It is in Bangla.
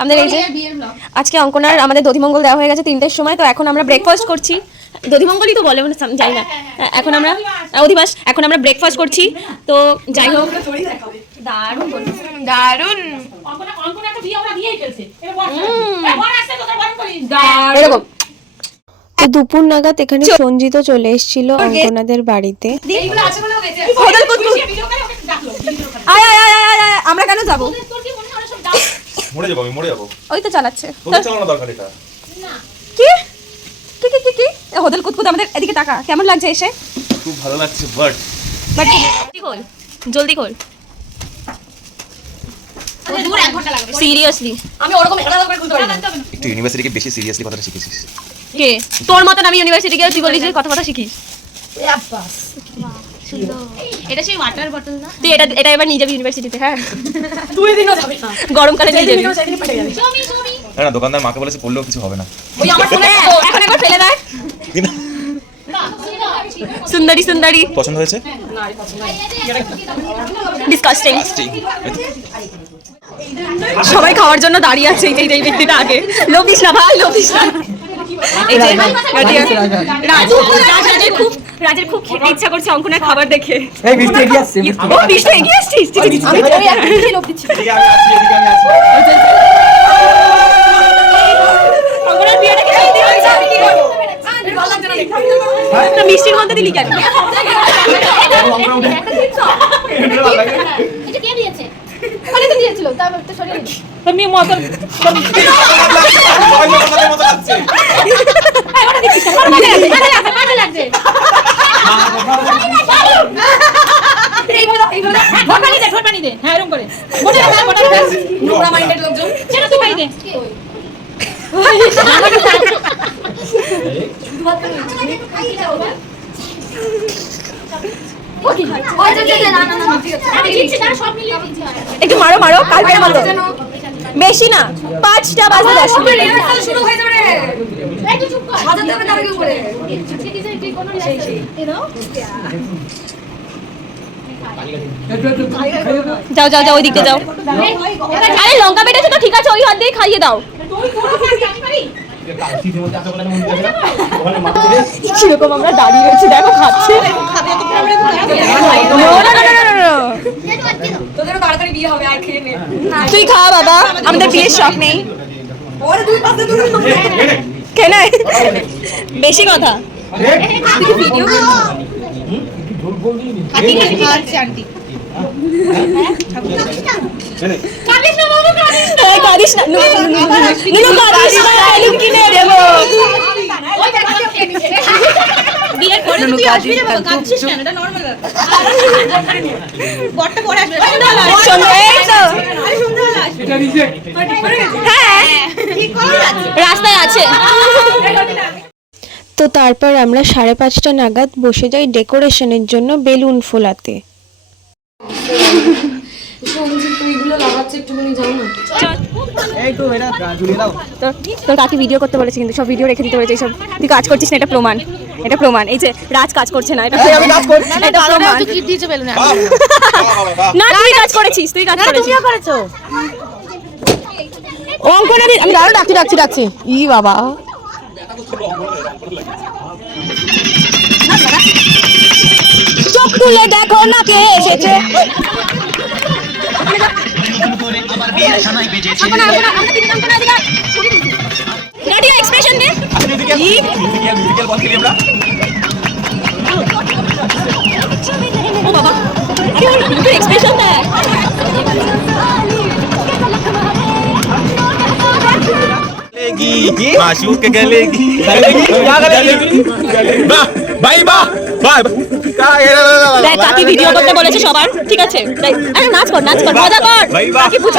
আমাদের এই যে আজকে অঙ্কনার আমাদের দধিমঙ্গল দেওয়া হয়ে গেছে 3টের সময়। তো এখন আমরা ব্রেকফাস্ট করছি। দধিমঙ্গলই তো বলে মানে যাই না, এখন আমরা অধিবাস, এখন আমরা ব্রেকফাস্ট করছি। তো যাই হোক, দারুণ দারুণ এরকম। তো দুপুর নাগাদ এখানে সঞ্জিত চলে এসেছিল অঙ্কনাদের বাড়িতে। আমরা কেন যাবো? মরে যাবো, আমি মরে যাবো। ওই তো চালাচ্ছে। তোকে চালানো দরকার এটা। কি কি কি কি হোটেল কুতকুত আমাদের এদিকে তাকা, কেমন লাগছে এসে? খুব ভালো লাগছে, বাট জলদি কর। দূর 1 ঘন্টা লাগবে সিরিয়াসলি। আমি ওরকম এটা করে খুলতে পারি না। একটু ইউনিভার্সিটিকে বেশি সিরিয়াসলি কথাটা শিখেছিস। কে তোর মতন আমি ইউনিভার্সিটি গিয়ে তুই বলিস যে কথা শিখিস? এটা সেই ওয়াটার বটল না? তুই এটা এবার নিয়ে যাবি ইউনিভার্সিটিতে। হ্যাঁ, তুই দিনও যাবি না, গরমকালে নিয়ে যাবি। না দোকানদার মাকে বলেছে পড়লেও কিছু হবে না। ওই আমার ফোনে এখন একবার ফেলে দেয়। সুন্দরী সুন্দরী পছন্দ হয়েছে? ডিসকাস্টিং। সবাই খাওয়ার জন্য দাঁড়িয়ে আছে। এই যে ব্যক্তিটা আগে, লোভিস না ভাই, লোভিস না। এই যে রাজের খুব খেতে ইচ্ছা করছে অঙ্কনের খাবার দেখে। এই বৃষ্টি এগিয়ে আসছে, ও বৃষ্টি এগিয়ে আসছিস? আমি ওই একদিকে লোভ দিচ্ছি। অঙ্কনের বিয়েটা কি জলদি হয়েছে? আমি কি করব? ভালো লাগছে না দেখতে। না মিষ্টির মধ্যে দিলি কেন? এটা কে দিয়েছে? মানে তো দিয়েছিল, তারপর তো সরিয়ে দিল। আমি মতন একটু মারো মারো, কালকে মারো বেশি না, 5টা বাজে 10 মিনিট শুরু হয়ে যাবে রে। এই তুই চুপ কর, সাজাতে হবে তার আগে উপরে যাও যাও যাও, ওই দিকে যাও। আরে লঙ্কা বেটেছো তো ঠিক আছে, ওই হাত দিয়ে খাইয়ে দাও। কিরকম আমরা দাঁড়িয়ে রয়েছি, দেখো খাচ্ছে। তুই খা বাবা, আমাদের বিয়ের শখ নেই। কেন বেশি কথা? ভিডিও কাঁদিস না, কিনে দেবো। বিয়ের পরে তুই আসবি না বাবা, কাঁদছিস কেন? এটা নরমাল ব্যাপার। বড়টা পরে আসবে। হ্যাঁ রাস্তায় আছে। তো তারপর আমরা 5:30টা নাগাদ বসে যাই ডেকোরেশনের জন্য বেলুন ফোলাতে। তোর কাকি ভিডিও করতে বলেছে, কিন্তু সব ভিডিও রেখে দিতে বলেছে। এইসব তুই কাজ করছিস না, এটা প্রমাণ। এটা প্রমাণ। এই যে রাজ কাজ করছে না, এটা আমি কাজ করছি, এটা প্রমাণ। তুই কি দিয়েছে বেলুন? না তুই কাজ করেছিস, তুই কাজ করেছিস। তুমিও করেছো। অঙ্কনা দি, আমি দাঁড়াও, ডাকছি। ই বাবা, চোখ তুলে দেখো না কে এসেছে। এক্সপ্রেশন দে। ও বাবা, এক্সপ্রেশন দে। माशूक के गलेगी क्या गलेगी भाई वाह वाह দেখ কাকি ভিডিও করতে বলেছে সবার, ঠিক আছে? আরে নাচ কর, মজা কর। কাকি পুজো